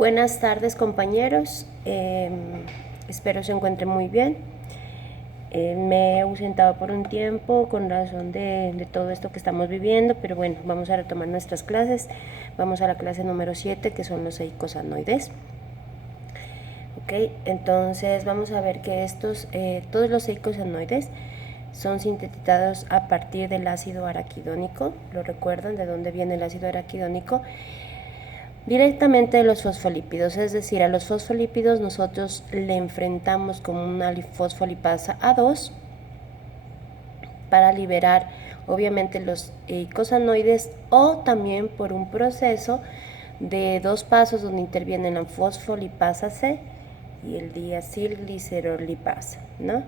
Buenas tardes, compañeros. Espero se encuentren muy bien. Me he ausentado por un tiempo con razón de todo esto que estamos viviendo, pero bueno, vamos a retomar nuestras clases. Vamos a la clase número 7, que son los eicosanoides. Ok, entonces vamos a ver que todos los eicosanoides son sintetizados a partir del ácido araquidónico. ¿Lo recuerdan de dónde viene el ácido araquidónico? Directamente de los fosfolípidos, es decir, a los fosfolípidos nosotros le enfrentamos con una fosfolipasa A2 para liberar obviamente los eicosanoides, o también por un proceso de dos pasos donde intervienen la fosfolipasa C y el diacilglicerolipasa, ¿no?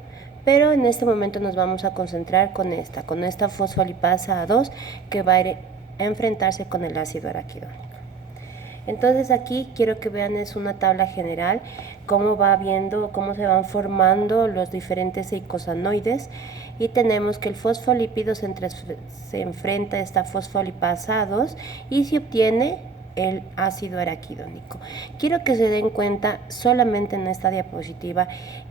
Pero en este momento nos vamos a concentrar con esta fosfolipasa A2 que va a enfrentarse con el ácido araquidónico. Entonces aquí quiero que vean, es una tabla general, cómo se van formando los diferentes eicosanoides, y tenemos que el fosfolípido se enfrenta a esta fosfolipasa 2 y se obtiene el ácido araquidónico. Quiero que se den cuenta solamente en esta diapositiva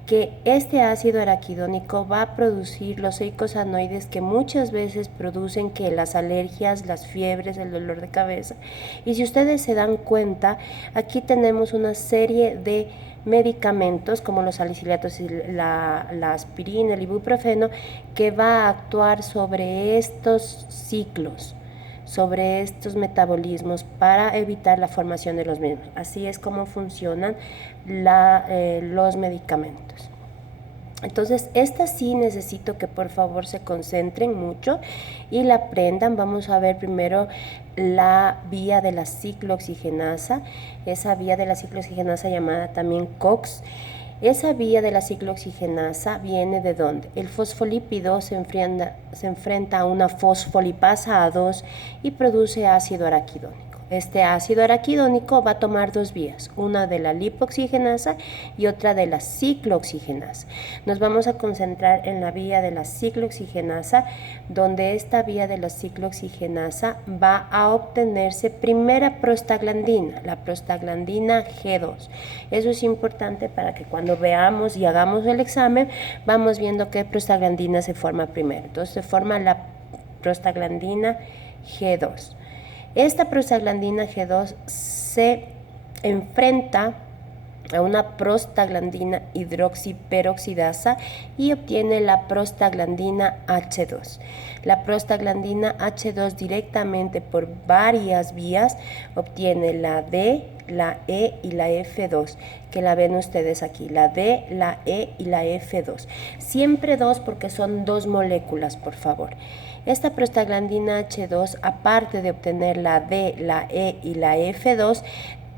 que este ácido araquidónico va a producir los eicosanoides que muchas veces producen que las alergias, las fiebres, el dolor de cabeza. Y si ustedes se dan cuenta, aquí tenemos una serie de medicamentos como los salicilatos y la aspirina, el ibuprofeno, que va a actuar sobre estos ciclos, sobre estos metabolismos para evitar la formación de los mismos. Así es como funcionan los medicamentos. Entonces, esta sí necesito que por favor se concentren mucho y la aprendan. Vamos a ver primero la vía de la ciclooxigenasa, esa vía de la ciclooxigenasa llamada también COX. Esa vía de la ciclooxigenasa viene de ¿dónde? El fosfolípido se enfrenta a una fosfolipasa A2 y produce ácido araquidónico. Este ácido araquidónico va a tomar dos vías, una de la lipoxigenasa y otra de la ciclooxigenasa. Nos vamos a concentrar en la vía de la ciclooxigenasa, donde esta vía de la ciclooxigenasa va a obtenerse primera prostaglandina, la prostaglandina G2. Eso es importante para que cuando veamos y hagamos el examen, vamos viendo qué prostaglandina se forma primero. Entonces se forma la prostaglandina G2. Esta prostaglandina G2 se enfrenta a una prostaglandina hidroxiperoxidasa y obtiene la prostaglandina H2. La prostaglandina H2 directamente por varias vías obtiene la D, la E y la F2, que la ven ustedes aquí, la D, la E y la F2. Siempre dos porque son dos moléculas, por favor. Esta prostaglandina H2, aparte de obtener la D, la E y la F2,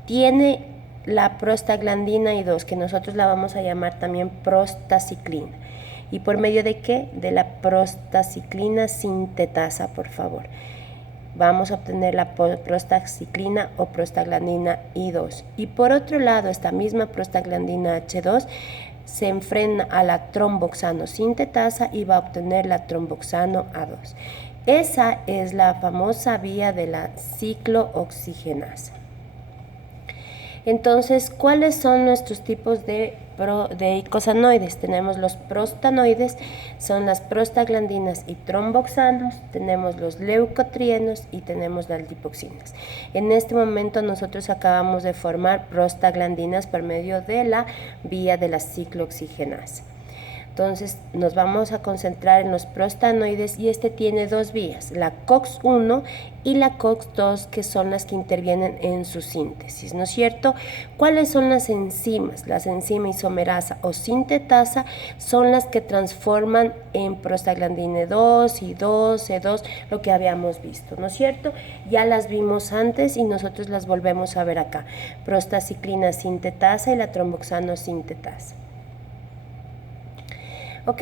tiene la prostaglandina I2, que nosotros la vamos a llamar también prostaciclina. ¿Y por medio de qué? De la prostaciclina sintetasa, por favor. Vamos a obtener la prostaciclina o prostaglandina I2. Y por otro lado, esta misma prostaglandina H2 se enfrenta a la tromboxano sintetasa y va a obtener la tromboxano A2. Esa es la famosa vía de la ciclooxigenasa. Entonces, ¿cuáles son nuestros tipos de eicosanoides? Tenemos los prostanoides, son las prostaglandinas y tromboxanos, tenemos los leucotrienos y tenemos las lipoxinas. En este momento nosotros acabamos de formar prostaglandinas por medio de la vía de la ciclooxigenasa. Entonces nos vamos a concentrar en los prostanoides y este tiene dos vías, la COX-1 y la COX-2, que son las que intervienen en su síntesis, ¿no es cierto? ¿Cuáles son las enzimas? Las enzimas isomerasa o sintetasa son las que transforman en prostaglandina 2, I2, C2, lo que habíamos visto, ¿no es cierto? Ya las vimos antes y nosotros las volvemos a ver acá, prostaciclina sintetasa y la tromboxano sintetasa. Ok,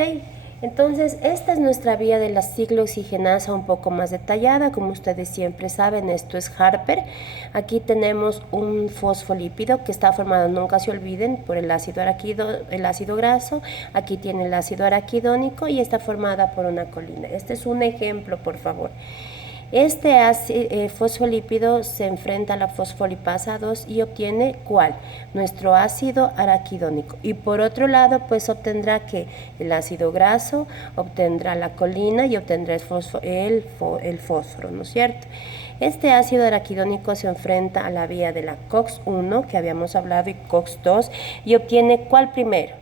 entonces esta es nuestra vía de la ciclooxigenasa un poco más detallada. Como ustedes siempre saben, esto es Harper. Aquí tenemos un fosfolípido que está formado, nunca se olviden, por el ácido graso. Aquí tiene el ácido araquidónico y está formada por una colina. Este es un ejemplo, por favor. Este fosfolípido se enfrenta a la fosfolipasa 2 y obtiene ¿cuál? Nuestro ácido araquidónico. Y por otro lado, pues obtendrá que el ácido graso, obtendrá la colina y obtendrá el fósforo, ¿no es cierto? Este ácido araquidónico se enfrenta a la vía de la COX-1, que habíamos hablado, y COX-2, y obtiene ¿cuál primero?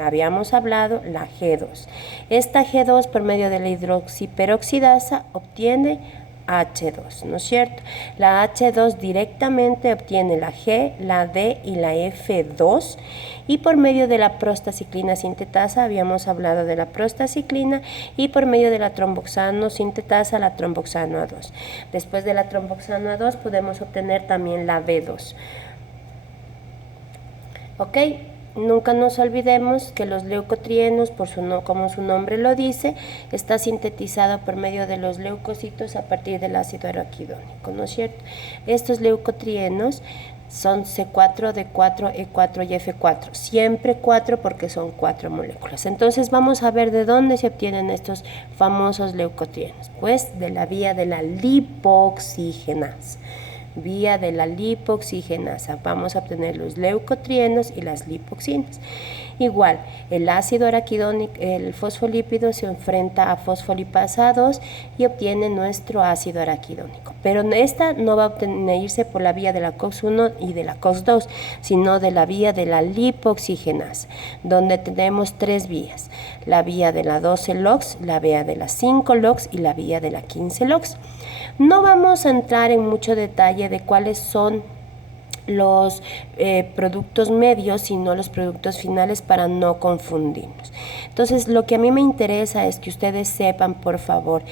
Habíamos hablado la G2. Esta G2 por medio de la hidroxiperoxidasa obtiene H2, ¿no es cierto? La H2 directamente obtiene la G, la D y la F2, y por medio de la prostaciclina sintetasa, habíamos hablado de la prostaciclina, y por medio de la tromboxano sintetasa, la tromboxano A2. Después de la tromboxano A2 podemos obtener también la B2. ¿Ok? Nunca nos olvidemos que los leucotrienos, como su nombre lo dice, está sintetizado por medio de los leucocitos a partir del ácido araquidónico, ¿no es cierto? Estos leucotrienos son C4, D4, E4 y F4, siempre 4 porque son 4 moléculas. Entonces vamos a ver de dónde se obtienen estos famosos leucotrienos, pues de la vía de la lipoxigenasa. Vía de la lipoxigenasa vamos a obtener los leucotrienos y las lipoxinas. Igual, el ácido araquidónico, el fosfolípido se enfrenta a fosfolipasa 2 y obtiene nuestro ácido araquidónico. Pero esta no va a obtenerse por la vía de la COX-1 y de la COX-2, sino de la vía de la lipoxigenasa, donde tenemos tres vías: la vía de la 12-LOX, la vía de la 5-LOX y la vía de la 15-LOX. No vamos a entrar en mucho detalle de cuáles son los productos medios, sino los productos finales, para no confundirnos. Entonces, lo que a mí me interesa es que ustedes sepan, por favor,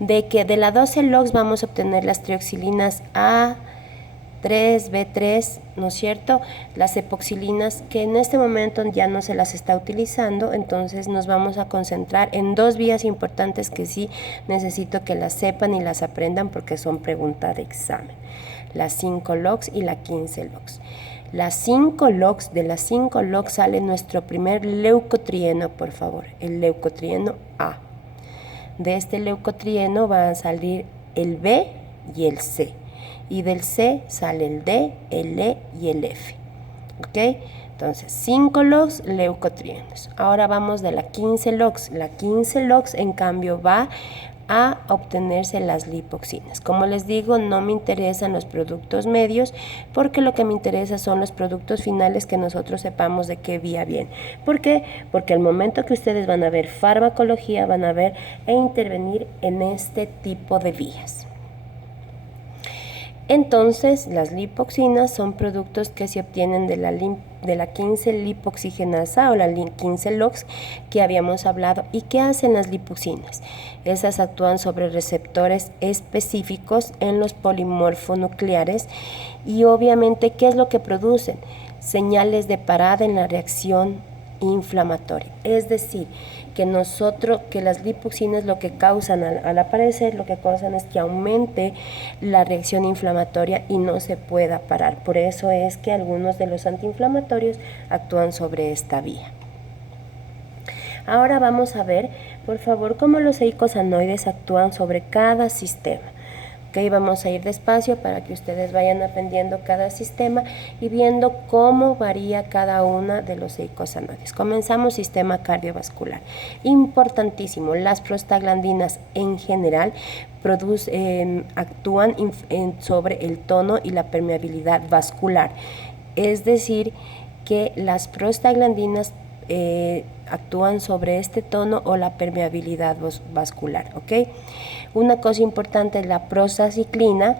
de que de la 12-LOX vamos a obtener las trioxilinas A, 3, B3, ¿no es cierto? Las epoxilinas, que en este momento ya no se las está utilizando, entonces nos vamos a concentrar en dos vías importantes que sí necesito que las sepan y las aprendan porque son pregunta de examen: la 5-LOX y la 15-LOX. La 5-LOX, de la 5-LOX sale nuestro primer leucotrieno, por favor, el leucotrieno A. De este leucotrieno van a salir el B y el C. Y del C sale el D, el E y el F. ¿Ok? Entonces, 5-LOX, leucotrienos. Ahora vamos de la 15-LOX. La 15-LOX, en cambio, va a obtenerse las lipoxinas. Como les digo, no me interesan los productos medios, porque lo que me interesa son los productos finales, que nosotros sepamos de qué vía viene. ¿Por qué? Porque al momento que ustedes van a ver farmacología, van a ver e intervenir en este tipo de vías. Entonces, las lipoxinas son productos que se obtienen de la 15-lipoxigenasa o la 15-LOX que habíamos hablado. ¿Y qué hacen las lipoxinas? Esas actúan sobre receptores específicos en los polimorfonucleares y obviamente, ¿qué es lo que producen? Señales de parada en la reacción inflamatoria. Es decir, que las lipoxinas lo que causan al aparecer, lo que causan es que aumente la reacción inflamatoria y no se pueda parar. Por eso es que algunos de los antiinflamatorios actúan sobre esta vía. Ahora vamos a ver, por favor, cómo los eicosanoides actúan sobre cada sistema. Okay, vamos a ir despacio para que ustedes vayan aprendiendo cada sistema y viendo cómo varía cada una de los eicosanoides. Comenzamos sistema cardiovascular. Importantísimo, las prostaglandinas en general actúan sobre el tono y la permeabilidad vascular. Es decir, que las prostaglandinas actúan sobre este tono o la permeabilidad vascular, ¿ok? Una cosa importante, la prostaciclina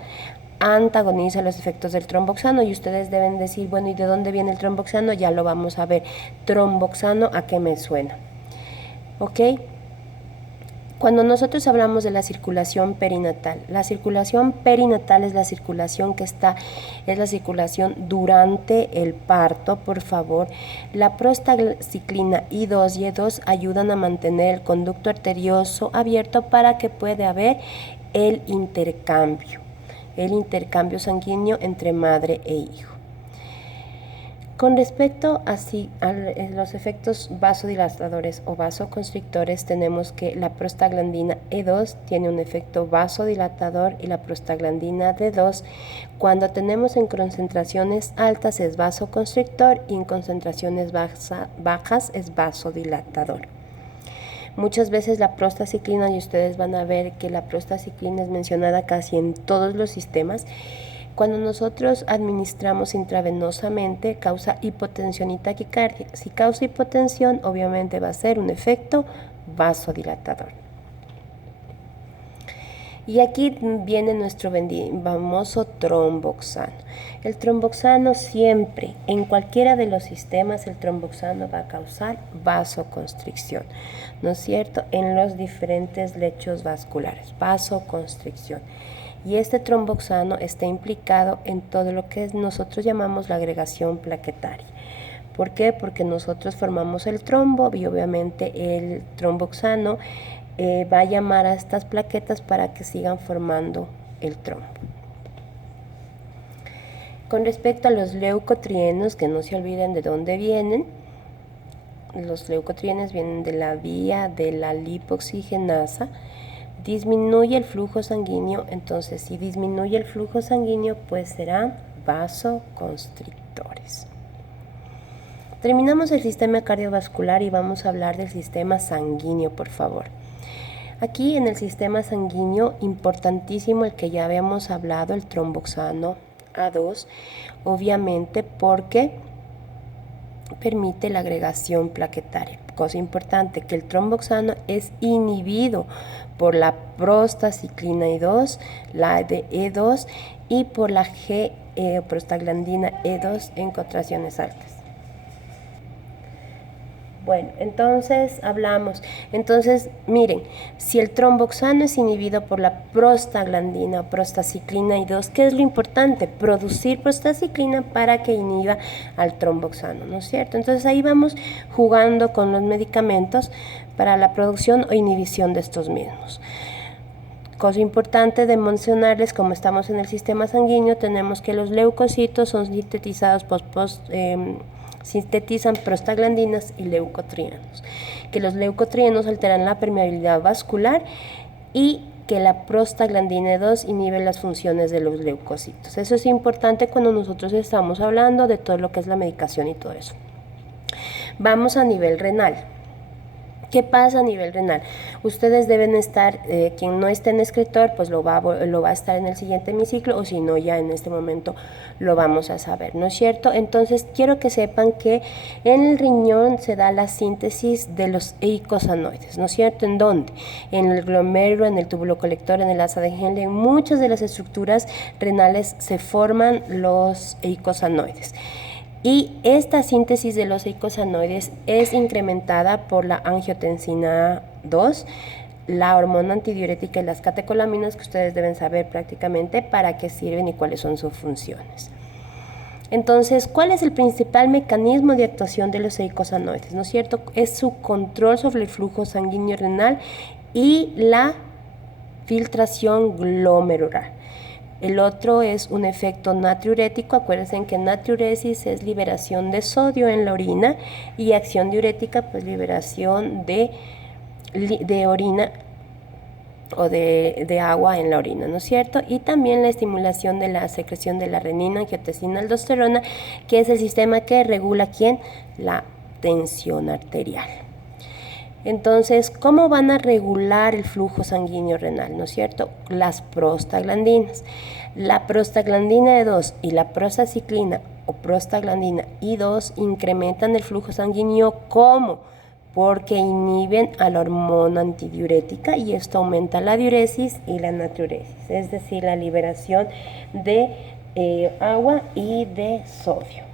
antagoniza los efectos del tromboxano, y ustedes deben decir, bueno, ¿y de dónde viene el tromboxano? Ya lo vamos a ver. Tromboxano, ¿a qué me suena? ¿Ok? Cuando nosotros hablamos de la circulación perinatal es la circulación es la circulación durante el parto, por favor. La prostaciclina I2 y E2 ayudan a mantener el conducto arterioso abierto para que pueda haber el intercambio sanguíneo entre madre e hijo. Con respecto a los efectos vasodilatadores o vasoconstrictores, tenemos que la prostaglandina E2 tiene un efecto vasodilatador y la prostaglandina D2, cuando tenemos en concentraciones altas, es vasoconstrictor y en concentraciones bajas es vasodilatador. Muchas veces la prostaciclina, y ustedes van a ver que la prostaciclina es mencionada casi en todos los sistemas. Cuando nosotros administramos intravenosamente, causa hipotensión y taquicardia. Si causa hipotensión, obviamente va a ser un efecto vasodilatador. Y aquí viene nuestro famoso tromboxano. El tromboxano siempre, en cualquiera de los sistemas, el tromboxano va a causar vasoconstricción, ¿no es cierto? En los diferentes lechos vasculares, vasoconstricción. Y este tromboxano está implicado en todo lo que nosotros llamamos la agregación plaquetaria. ¿Por qué? Porque nosotros formamos el trombo y obviamente el tromboxano va a llamar a estas plaquetas para que sigan formando el trombo. Con respecto a los leucotrienos, que no se olviden de dónde vienen. Los leucotrienos vienen de la vía de la lipoxigenasa. Disminuye el flujo sanguíneo, entonces si disminuye el flujo sanguíneo, pues serán vasoconstrictores. Terminamos el sistema cardiovascular y vamos a hablar del sistema sanguíneo, por favor. Aquí en el sistema sanguíneo, importantísimo el que ya habíamos hablado, el tromboxano A2, obviamente porque permite la agregación plaquetaria. Cosa importante, que el tromboxano es inhibido por la prostaciclina E2, la de E2 y por la prostaglandina E2 en concentraciones altas. Bueno, entonces hablamos. Entonces, miren, si el tromboxano es inhibido por la prostaglandina o prostaciclina E2, ¿qué es lo importante? Producir prostaciclina para que inhiba al tromboxano, ¿no es cierto? Entonces ahí vamos jugando con los medicamentos para la producción o inhibición de estos mismos. Cosa importante de mencionarles, como estamos en el sistema sanguíneo, tenemos que los leucocitos son sintetizados sintetizan prostaglandinas y leucotrienos, que los leucotrienos alteran la permeabilidad vascular y que la prostaglandina E2 inhibe las funciones de los leucocitos. Eso es importante cuando nosotros estamos hablando de todo lo que es la medicación y todo eso. Vamos a nivel renal. ¿Qué pasa a nivel renal? Ustedes deben estar, quien no esté en escritor, pues lo va a estar en el siguiente hemiciclo, o si no, ya en este momento lo vamos a saber, ¿no es cierto? Entonces, quiero que sepan que en el riñón se da la síntesis de los eicosanoides, ¿no es cierto? ¿En dónde? En el glomérulo, en el túbulo colector, en el asa de Henle, en muchas de las estructuras renales se forman los eicosanoides. Y esta síntesis de los eicosanoides es incrementada por la angiotensina 2, la hormona antidiurética y las catecolaminas, que ustedes deben saber prácticamente para qué sirven y cuáles son sus funciones. Entonces, ¿cuál es el principal mecanismo de actuación de los eicosanoides? ¿No es cierto? Es su control sobre el flujo sanguíneo renal y la filtración glomerular. El otro es un efecto natriurético. Acuérdense que natriuresis es liberación de sodio en la orina y acción diurética, pues liberación de orina o de agua en la orina, ¿no es cierto? Y también la estimulación de la secreción de la renina, angiotensina, aldosterona, que es el sistema que regula ¿quién? La tensión arterial. Entonces, ¿cómo van a regular el flujo sanguíneo renal? ¿No es cierto? Las prostaglandinas. La prostaglandina E2 y la prostaciclina o prostaglandina I2 incrementan el flujo sanguíneo. ¿Cómo? Porque inhiben a la hormona antidiurética y esto aumenta la diuresis y la natriuresis, es decir, la liberación de agua y de sodio.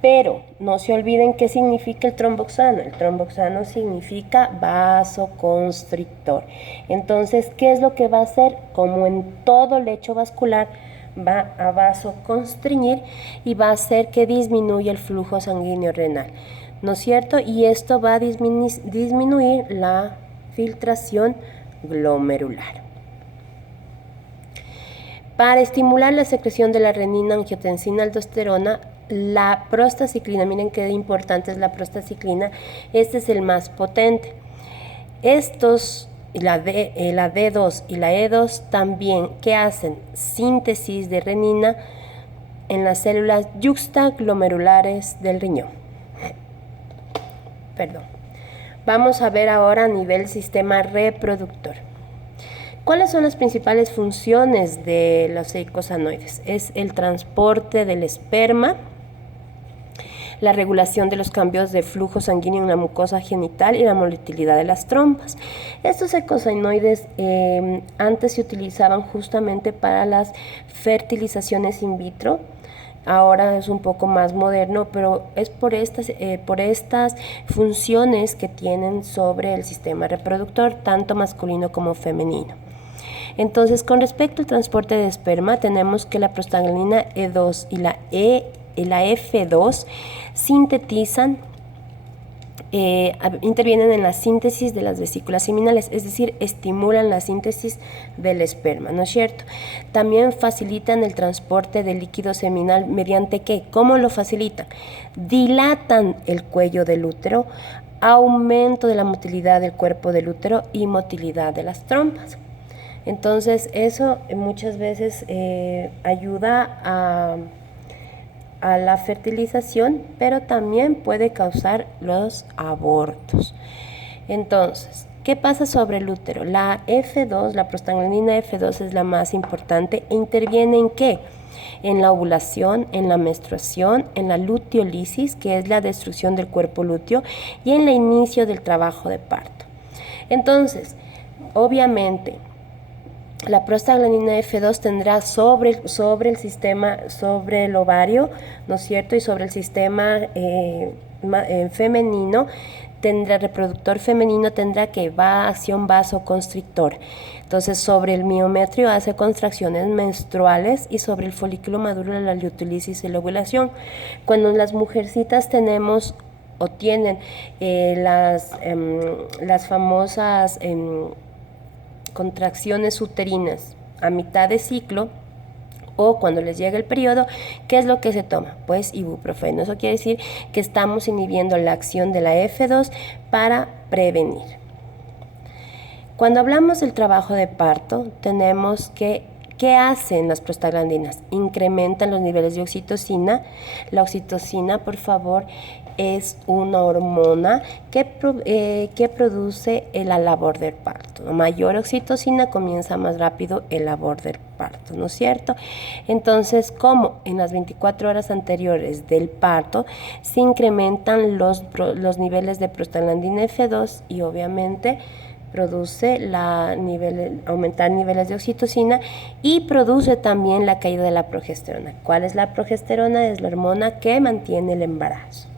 Pero no se olviden qué significa el tromboxano. El tromboxano significa vasoconstrictor. Entonces, ¿qué es lo que va a hacer? Como en todo lecho vascular, va a vasoconstriñir y va a hacer que disminuya el flujo sanguíneo renal, ¿no es cierto? Y esto va a disminuir la filtración glomerular. Para estimular la secreción de la renina, angiotensina, aldosterona, la prostaciclina, miren qué importante es la prostaciclina, este es el más potente. Estos, la D2 y la E2 también, ¿qué hacen? Síntesis de renina en las células yuxtaglomerulares del riñón. Perdón. Vamos a ver ahora a nivel sistema reproductor. ¿Cuáles son las principales funciones de los eicosanoides? Es el transporte del esperma, la regulación de los cambios de flujo sanguíneo en la mucosa genital y la motilidad de las trompas. Estos eicosanoides antes se utilizaban justamente para las fertilizaciones in vitro. Ahora es un poco más moderno, pero es por estas funciones que tienen sobre el sistema reproductor, tanto masculino como femenino. Entonces, con respecto al transporte de esperma, tenemos que la prostaglandina E2 y la F2 sintetizan, intervienen en la síntesis de las vesículas seminales, es decir, estimulan la síntesis del esperma, ¿no es cierto? También facilitan el transporte del líquido seminal, ¿mediante qué? ¿Cómo lo facilitan? Dilatan el cuello del útero, aumento de la motilidad del cuerpo del útero y motilidad de las trompas. Entonces, eso muchas veces ayuda a la fertilización, pero también puede causar los abortos. Entonces, ¿qué pasa sobre el útero? La F2, la prostaglandina F2 es la más importante e interviene ¿en qué? En la ovulación, en la menstruación, en la luteolisis, que es la destrucción del cuerpo lúteo, y en el inicio del trabajo de parto. Entonces, obviamente, la prostaglandina F2 tendrá sobre el sistema, sobre el ovario, ¿no es cierto? Y sobre el sistema femenino, reproductor femenino tendrá que acción vasoconstrictor. Entonces, sobre el miometrio hace contracciones menstruales y sobre el folículo maduro la luteolisis y la ovulación. Cuando las mujercitas tenemos o tienen las famosas contracciones uterinas a mitad de ciclo o cuando les llega el periodo, ¿qué es lo que se toma? Pues ibuprofeno. Eso quiere decir que estamos inhibiendo la acción de la F2 para prevenir. Cuando hablamos del trabajo de parto, tenemos que ¿qué hacen las prostaglandinas? Incrementan los niveles de oxitocina. La oxitocina, por favor, es una hormona que produce la labor del parto. A mayor oxitocina comienza más rápido el labor del parto, ¿no es cierto? Entonces, como en las 24 horas anteriores del parto se incrementan los niveles de prostaglandina F2 y obviamente produce aumentar niveles de oxitocina y produce también la caída de la progesterona. ¿Cuál es la progesterona? Es la hormona que mantiene el embarazo.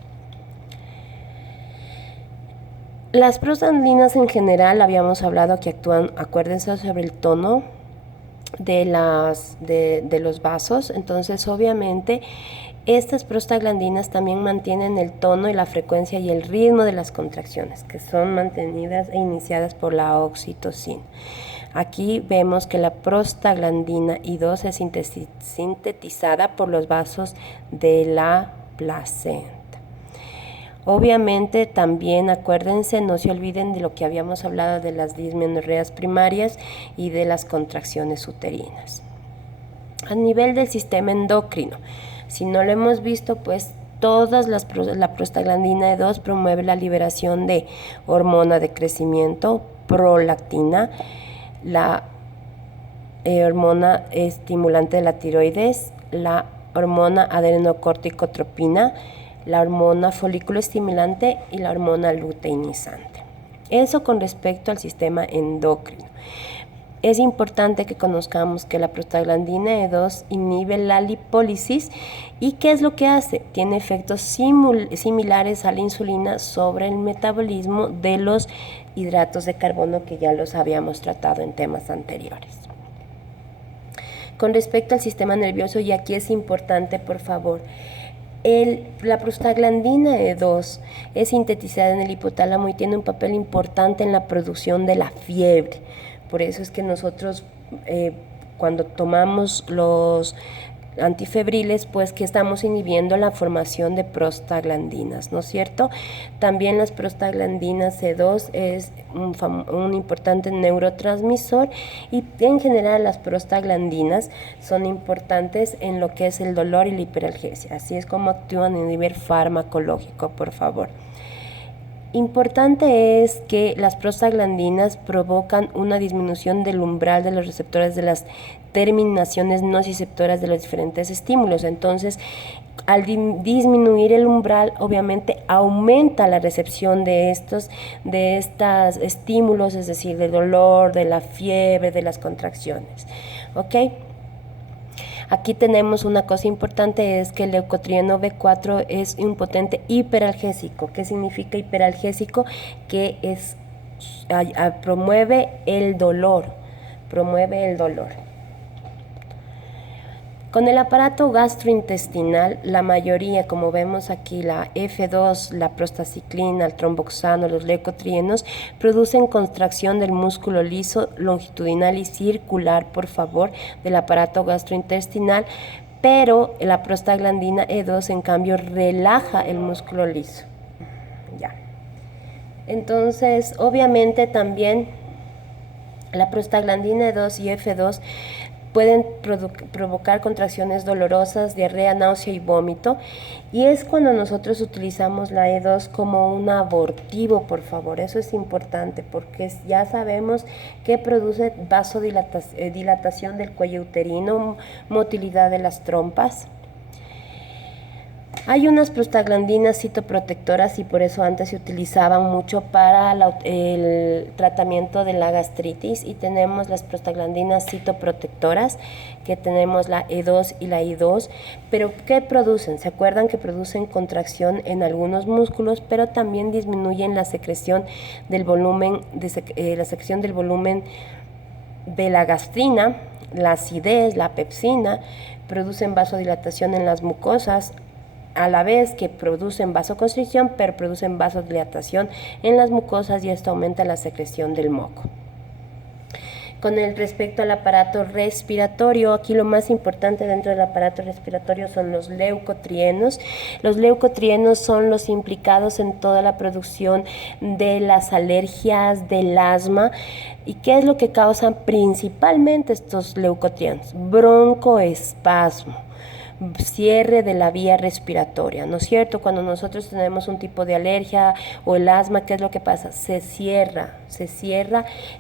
Las prostaglandinas en general, habíamos hablado que actúan, acuérdense, sobre el tono de los vasos. Entonces, obviamente, estas prostaglandinas también mantienen el tono y la frecuencia y el ritmo de las contracciones, que son mantenidas e iniciadas por la oxitocina. Aquí vemos que la prostaglandina I2 es sintetizada por los vasos de la placenta. Obviamente también acuérdense, no se olviden de lo que habíamos hablado de las dismenorreas primarias y de las contracciones uterinas. A nivel del sistema endocrino, si no lo hemos visto, pues la prostaglandina E2 promueve la liberación de hormona de crecimiento, prolactina, la hormona estimulante de la tiroides, la hormona adrenocorticotropina, la hormona folículo estimulante y la hormona luteinizante. Eso con respecto al sistema endocrino. Es importante que conozcamos que la prostaglandina E2 inhibe la lipólisis y ¿qué es lo que hace? Tiene efectos similares a la insulina sobre el metabolismo de los hidratos de carbono que ya los habíamos tratado en temas anteriores. Con respecto al sistema nervioso, y aquí es importante, por favor, la prostaglandina E2 es sintetizada en el hipotálamo y tiene un papel importante en la producción de la fiebre. Por eso es que nosotros cuando tomamos los antifebriles, pues que estamos inhibiendo la formación de prostaglandinas, ¿no es cierto? También las prostaglandinas C2 es un importante neurotransmisor, y en general las prostaglandinas son importantes en lo que es el dolor y la hiperalgesia. Así es como actúan a nivel farmacológico, por favor. Importante es que las prostaglandinas provocan una disminución del umbral de los receptores de las terminaciones nociceptoras de los diferentes estímulos. Entonces, al disminuir el umbral, obviamente aumenta la recepción de estos estímulos, es decir, del dolor, de la fiebre, de las contracciones. ¿Ok? Aquí tenemos una cosa importante, es que el leucotrieno B4 es un potente hiperalgésico. ¿Qué significa hiperalgésico? Que promueve el dolor, Con el aparato gastrointestinal, la mayoría, como vemos aquí, la F2, la prostaciclina, el tromboxano, los leucotrienos, producen contracción del músculo liso, longitudinal y circular, por favor, del aparato gastrointestinal, pero la prostaglandina E2, en cambio, relaja el músculo liso. Ya. Entonces, obviamente también la prostaglandina E2 y F2 pueden provocar contracciones dolorosas, diarrea, náusea y vómito, y es cuando nosotros utilizamos la E2 como un abortivo, por favor. Eso es importante porque ya sabemos que produce vasodilatación del cuello uterino, motilidad de las trompas. Hay unas prostaglandinas citoprotectoras, y por eso antes se utilizaban mucho para el tratamiento de la gastritis, y tenemos las prostaglandinas citoprotectoras, que tenemos la E2 y la I2, pero ¿qué producen? ¿Se acuerdan que producen contracción en algunos músculos, pero también disminuyen la secreción del volumen, de la gastrina, la acidez, la pepsina, producen vasodilatación en las mucosas, a la vez que producen vasoconstricción, pero producen vasodilatación en las mucosas, y esto aumenta la secreción del moco. Con respecto al aparato respiratorio, aquí lo más importante dentro del aparato respiratorio son los leucotrienos. Los leucotrienos son los implicados en toda la producción de las alergias, del asma. ¿Y qué es lo que causan principalmente estos leucotrienos? Broncoespasmo, cierre de la vía respiratoria, ¿no es cierto? Cuando nosotros tenemos un tipo de alergia o el asma, ¿qué es lo que pasa? Se cierra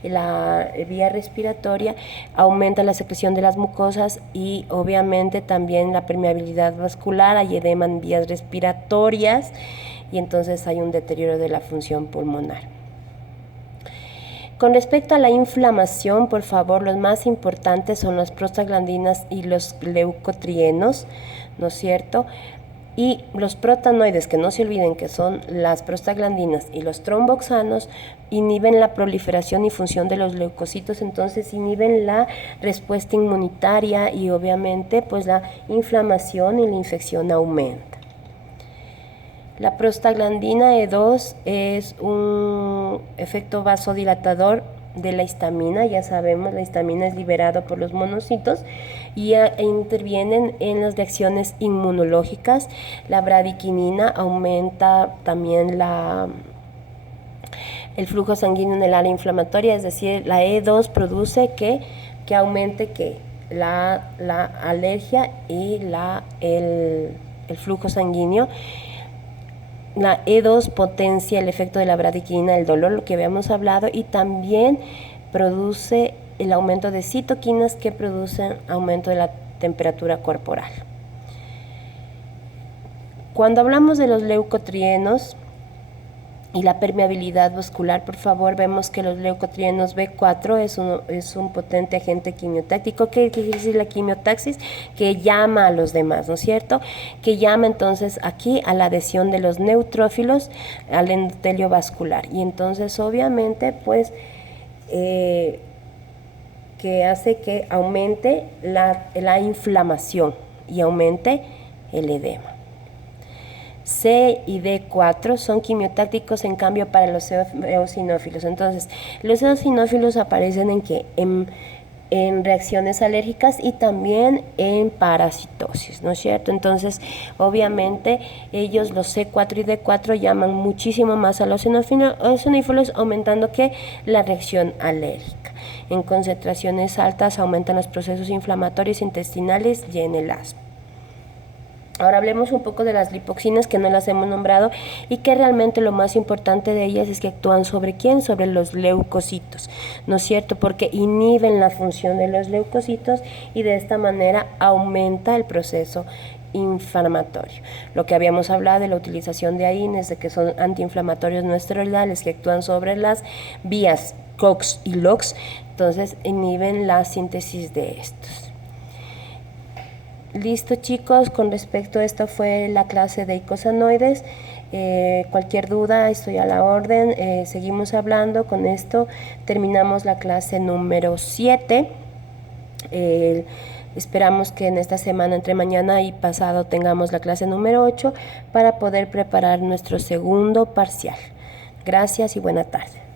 la vía respiratoria, aumenta la secreción de las mucosas y obviamente también la permeabilidad vascular, hay edema en vías respiratorias, y entonces hay un deterioro de la función pulmonar. Con respecto a la inflamación, por favor, los más importantes son las prostaglandinas y los leucotrienos, ¿no es cierto? Y los protanoides, que no se olviden que son las prostaglandinas y los tromboxanos, inhiben la proliferación y función de los leucocitos, entonces inhiben la respuesta inmunitaria, y obviamente pues la inflamación y la infección aumenta. La prostaglandina E2 es un efecto vasodilatador de la histamina. Ya sabemos, la histamina es liberada por los monocitos y intervienen en las reacciones inmunológicas. La bradiquinina aumenta también el flujo sanguíneo en el área inflamatoria, es decir, la E2 produce que aumente la alergia y el flujo sanguíneo. La E2 potencia el efecto de la bradiquinina, el dolor, lo que habíamos hablado, y también produce el aumento de citoquinas que producen aumento de la temperatura corporal. Cuando hablamos de los leucotrienos y la permeabilidad vascular, por favor, vemos que los leucotrienos B4 es un potente agente quimiotáctico. ¿Qué quiere decir la quimiotaxis? Que llama a los demás, ¿no es cierto? Que llama entonces aquí a la adhesión de los neutrófilos al endotelio vascular. Y entonces obviamente pues que hace que aumente la inflamación y aumente el edema. C y D4 son quimiotácticos, en cambio, para los eosinófilos. Entonces, los eosinófilos aparecen en reacciones alérgicas y también en parasitosis, ¿no es cierto? Entonces, obviamente, ellos, los C4 y D4, llaman muchísimo más a los eosinófilos, aumentando que la reacción alérgica. En concentraciones altas aumentan los procesos inflamatorios intestinales y en el asma. Ahora hablemos un poco de las lipoxinas, que no las hemos nombrado y que realmente lo más importante de ellas es que actúan sobre quién, sobre los leucocitos, ¿no es cierto? Porque inhiben la función de los leucocitos y de esta manera aumenta el proceso inflamatorio. Lo que habíamos hablado de la utilización de AINES, de que son antiinflamatorios no esteroidales que actúan sobre las vías COX y LOX, entonces inhiben la síntesis de estos. Listo, chicos, con respecto a esto fue la clase de icosanoides. Cualquier duda, estoy a la orden. Seguimos hablando. Con esto terminamos la clase número 7. Esperamos que en esta semana, entre mañana y pasado, tengamos la clase número 8 para poder preparar nuestro segundo parcial. Gracias y buena tarde.